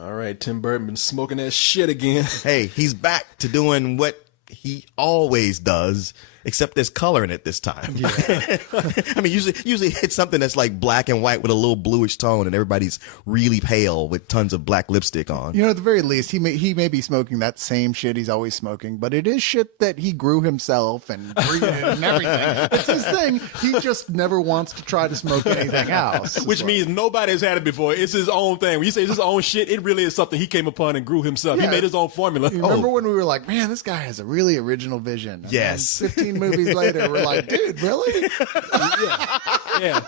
All right, Tim Burton been smoking that shit again. Hey, he's back to doing what he always does, except there's color in it this time. Yeah. I mean, usually it's something that's like black and white with a little bluish tone, and everybody's really pale with tons of black lipstick on. You know, at the very least, he may be smoking that same shit he's always smoking, but it is shit that he grew himself and breathed and everything. It's his thing. He just never wants to try to smoke anything else. Which means nobody has had it before. It's his own thing. When you say it's his own shit, it really is something he came upon and grew himself. Yeah. He made his own formula. You remember when we were like, man, this guy has a really original vision. And yes. then 15 movies later, we're like, dude, really? Yeah.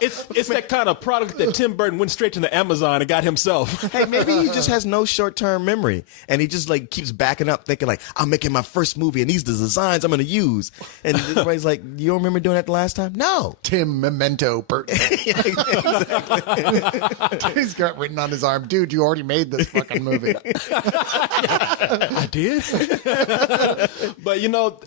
It's that kind of product that Tim Burton went straight to the Amazon and got himself. Hey, maybe he just has no short-term memory, and he just like keeps backing up, thinking like, I'm making my first movie, and these are the designs I'm going to use. And everybody's like, you don't remember doing that the last time? No. Tim Memento Burton. Yeah, exactly. He's got written on his arm, dude, you already made this fucking movie. I did. But, you know,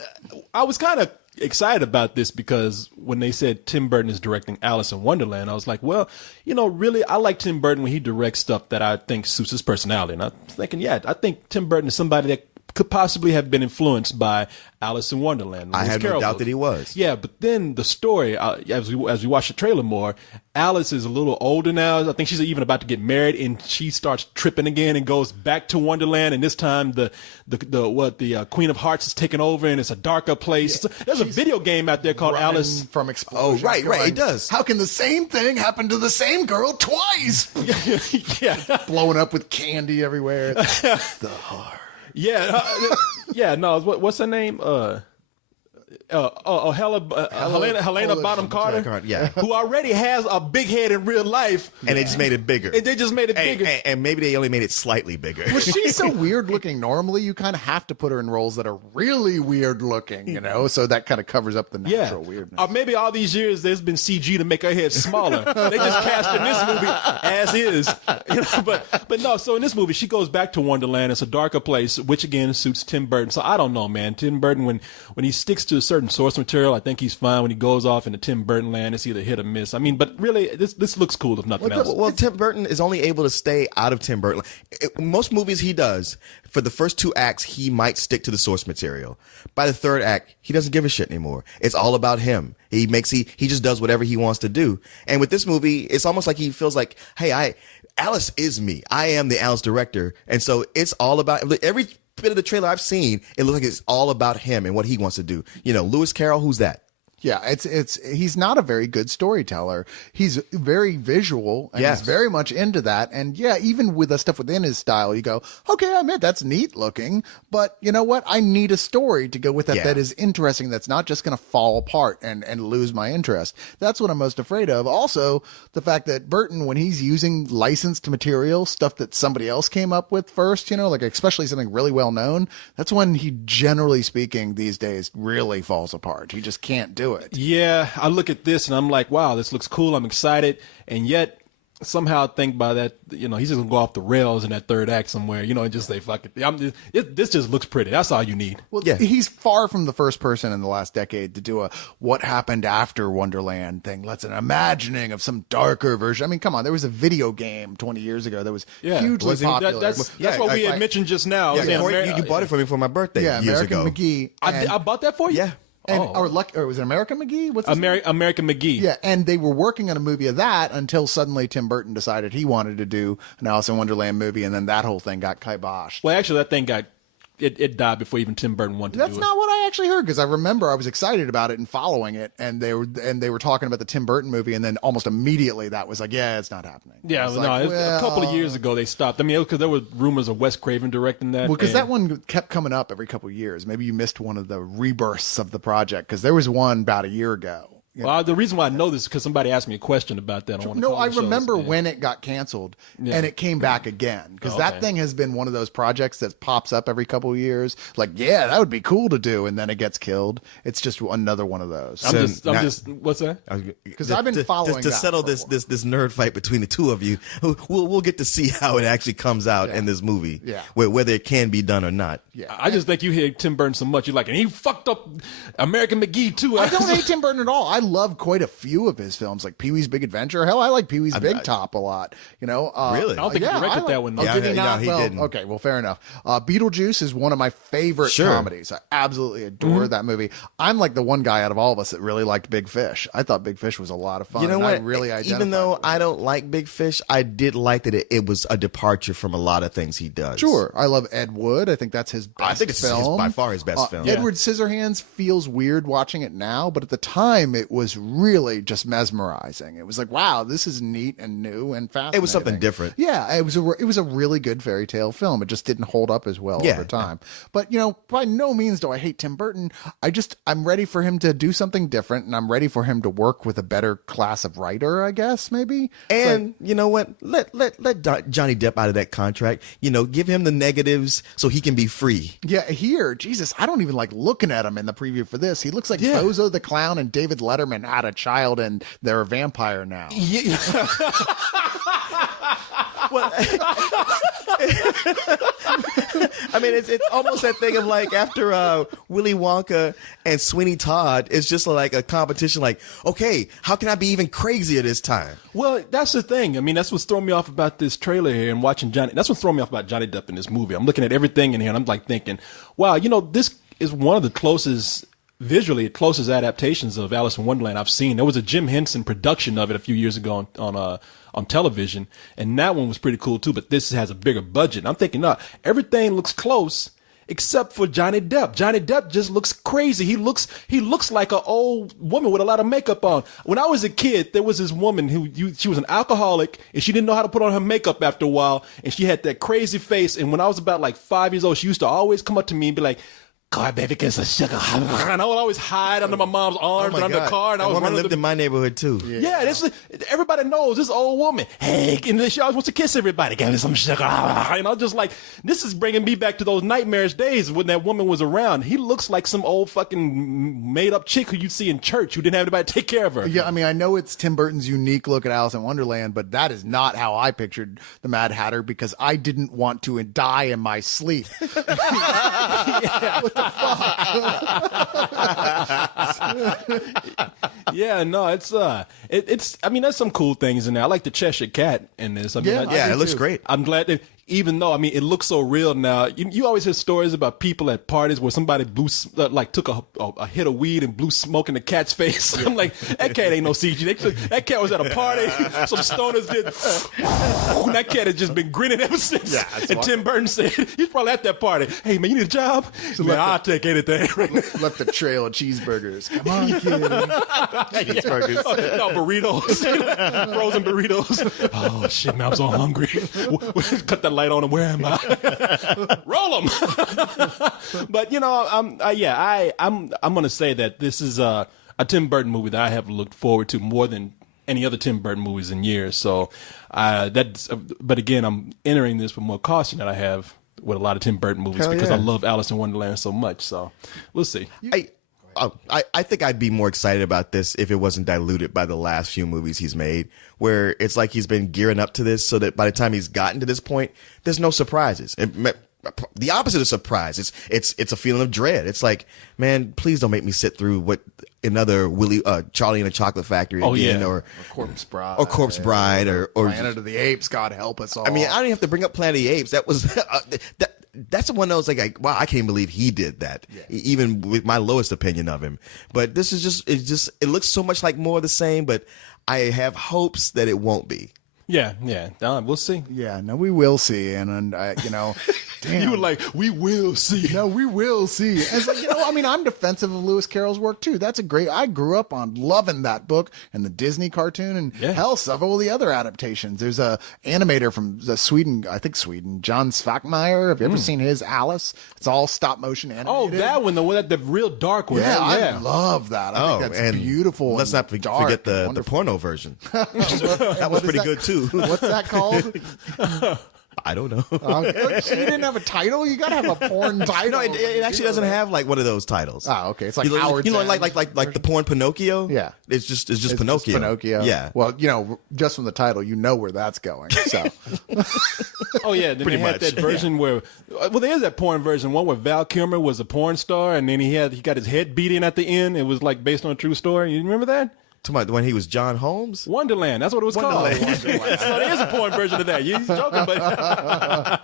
I was kind of excited about this because when they said Tim Burton is directing Alice in Wonderland, I was like, well, you know, really, I like Tim Burton when he directs stuff that I think suits his personality. And I'm thinking, yeah, I think Tim Burton is somebody that could possibly have been influenced by Alice in Wonderland. I have no doubt that he was. Yeah, but then the story, as we watch the trailer more, Alice is a little older now. I think she's even about to get married, and she starts tripping again and goes back to Wonderland. And this time, the Queen of Hearts is taking over, and it's a darker place. Yeah, there's a video game out there called Alice from Explosion. Oh, right, it does. How can the same thing happen to the same girl twice? Yeah, blowing up with candy everywhere. The heart. Yeah, yeah. No, what's her name? Helena Bonham Carter, yeah, who already has a big head in real life, and they just made it bigger. And they just made it bigger, and maybe they only made it slightly bigger. Well, she's so weird looking. Normally, you kind of have to put her in roles that are really weird looking, you know, so that kind of covers up the natural weirdness. Or maybe all these years there's been CG to make her head smaller. They just cast her in this movie as is, you know. But no. So in this movie, she goes back to Wonderland. It's a darker place, which again suits Tim Burton. So I don't know, man. Tim Burton, when he sticks to a certain source material, I think he's fine. When he goes off into Tim Burton land, it's either hit or miss. I mean, but really, this looks cool if nothing else. Well, Tim Burton is only able to stay out of Tim Burton. Most movies he does, for the first two acts, he might stick to the source material. By the third act, he doesn't give a shit anymore. It's all about him. He just does whatever he wants to do. And with this movie, it's almost like he feels like, hey, Alice is me. I am the Alice director. And so it's all about every bit of the trailer I've seen. It looks like it's all about him and what he wants to do. You know, Lewis Carroll, who's that? Yeah, he's not a very good storyteller. He's very visual, and yes, he's very much into that. And yeah, even with the stuff within his style, you go, okay, I admit that's neat looking, but you know what? I need a story to go with that that is interesting. That's not just going to fall apart and lose my interest. That's what I'm most afraid of. Also, the fact that Burton, when he's using licensed material, stuff that somebody else came up with first, you know, like especially something really well known, that's when he, generally speaking, these days really falls apart. He just can't do it. Yeah, I look at this and I'm like, wow, this looks cool. I'm excited. And yet somehow I think by that, you know, he's just gonna go off the rails in that third act somewhere, you know, and just say, fuck it. This just looks pretty. That's all you need. Well, yeah, he's far from the first person in the last decade to do a what happened after Wonderland thing. Let's an imagining of some darker version. I mean, come on, there was a video game 20 years ago that was hugely popular. That's what we had mentioned just now. Yeah, you bought it for me for my birthday years American ago. McGee. I bought that for you? Yeah. And or was it American McGee? What's his name? American McGee. Yeah, and they were working on a movie of that until suddenly Tim Burton decided he wanted to do an Alice in Wonderland movie, and then that whole thing got kiboshed. Well, actually, that thing got it died before even Tim Burton wanted to do it. That's not what I actually heard, because I remember I was excited about it and following it, and they were talking about the Tim Burton movie, and then almost immediately that was like, yeah, it's not happening. Yeah, a couple of years ago they stopped. I mean, because there were rumors of Wes Craven directing that. Well, because that one kept coming up every couple of years. Maybe you missed one of the rebirths of the project, because there was one about a year ago. Well, the reason why I know this is because somebody asked me a question about that. I remember when it got canceled and it came back again, because that thing has been one of those projects that pops up every couple of years. Like, yeah, that would be cool to do, and then it gets killed. It's just another one of those. I'm just what's that? Because I've been following to settle this nerd fight between the two of you. We'll get to see how it actually comes out in this movie. Yeah, whether it can be done or not. Yeah, I just think you hate Tim Burton so much. You're like, and he fucked up American McGee too. I don't hate Tim Burton at all. I love quite a few of his films, like Pee-wee's Big Adventure. Hell, I like Pee-wee's Big Top a lot. You know, Really? I don't think he directed that one. Oh, Yeah, did he no, not? he Well, didn't. okay, well, fair enough. Beetlejuice is one of my favorite comedies. I absolutely adore that movie. I'm like the one guy out of all of us that really liked Big Fish. I thought Big Fish was a lot of fun. You know and what? I really identified Even though with it. I don't like Big Fish, I did like that it was a departure from a lot of things he does. Sure, I love Ed Wood. I think that's his best I think it's film. by far his best film. Edward Scissorhands feels weird watching it now, but at the time it was really just mesmerizing. It was like, wow, this is neat and new and fascinating. It was something different. Yeah, it was a really good fairy tale film. It just didn't hold up as well over time. But you know, by no means do I hate Tim Burton. I'm ready for him to do something different, and I'm ready for him to work with a better class of writer, I guess, maybe. And you know what? Let Johnny Depp out of that contract. You know, give him the negatives so he can be free. Yeah, here, Jesus, I don't even like looking at him in the preview for this. He looks like Bozo the Clown and David Letterman had a child and they're a vampire now. Yeah. Well, I mean, it's almost that thing of like after Willy Wonka and Sweeney Todd, it's just like a competition. Like, okay, how can I be even crazier this time? Well, that's the thing. I mean, that's what's throwing me off about this trailer here and watching Johnny. That's what's throwing me off about Johnny Depp in this movie. I'm looking at everything in here and I'm like thinking, wow, you know, this is one of the closest adaptations of Alice in Wonderland I've seen. There was a Jim Henson production of it a few years ago on television, and that one was pretty cool too. But this has a bigger budget. And I'm thinking, no, everything looks close except for Johnny Depp. Johnny Depp just looks crazy. He looks like an old woman with a lot of makeup on. When I was a kid, there was this woman she was an alcoholic and she didn't know how to put on her makeup after a while, and she had that crazy face. And when I was about like 5 years old, she used to always come up to me and be like, "Car, baby, get some sugar." And I would always hide under my mom's arms and under the car. And I was woman running lived in my neighborhood too. Yeah, everybody knows this old woman. Hey, and she always wants to kiss everybody. Give me some sugar. And I'm just like, this is bringing me back to those nightmarish days when that woman was around. He looks like some old fucking made up chick who you'd see in church who didn't have anybody to take care of her. Yeah, I mean, I know it's Tim Burton's unique look at Alice in Wonderland, but that is not how I pictured the Mad Hatter because I didn't want to die in my sleep. What the fuck? Yeah, no, it's I mean, there's some cool things in there. I like the Cheshire Cat in this. I mean, It looks great. I'm glad that even though, I mean, it looks so real now. You always hear stories about people at parties where somebody took a hit of weed and blew smoke in the cat's face. I'm like, that cat ain't no CG. That cat was at a party. Some stoners did. And that cat has just been grinning ever since. Yeah, and Tim Burton said, he's probably at that party. Hey, man, you need a job? Man, I'll take anything. Left a trail of cheeseburgers. Come on, kid. Cheeseburgers. No, burritos. Frozen burritos. Oh, shit, man, I'm so hungry. Cut that light on and where am I? Roll them. But, you know, I'm going to say that this is a Tim Burton movie that I have looked forward to more than any other Tim Burton movies in years. So but again, I'm entering this with more caution than I have with a lot of Tim Burton movies because I love Alice in Wonderland so much. So we'll see. I think I'd be more excited about this if it wasn't diluted by the last few movies he's made, where it's like he's been gearing up to this so that by the time he's gotten to this point, there's no surprises. The opposite of surprise. It's a feeling of dread. It's like, man, please don't make me sit through what another Charlie and the Chocolate Factory again, or Corpse Bride, or Planet of the Apes. God help us all. I mean, I don't even have to bring up Planet of the Apes. That was that's the one that was like, wow, I can't believe he did that, even with my lowest opinion of him. But this is it looks so much like more of the same. But I have hopes that it won't be. Yeah. We'll see. Yeah, no, we will see. And you know, damn. You were like, we will see. No, we will see. It's like, you know, I mean, I'm defensive of Lewis Carroll's work too. That's I grew up on loving that book and the Disney cartoon and hell, several of the other adaptations. There's a animator from Sweden, John Svackmajer. Have you ever seen his Alice? It's all stop motion animated. Oh, that one, the real dark one. Yeah, I love that. I think that's beautiful. Let's not forget the porno version. That was pretty good too. What's that called? I don't know. Okay. So you didn't have a title? You gotta have a porn title. No, it actually doesn't have like one of those titles. Oh, okay. It's like you know, Howard's End. like the porn Pinocchio. Yeah. It's just It's Pinocchio. Pinocchio. Yeah. Well, just from the title, you know where that's going. So Oh yeah, then Pretty they had much. that version where, well, there is that porn version, one where Val Kilmer was a porn star, and then he got his head beat in at the end. It was like based on a true story. You remember that? Talking about when he was John Holmes. Wonderland. That's what it was Wonderland. called. So there is a porn version of that. You're joking, but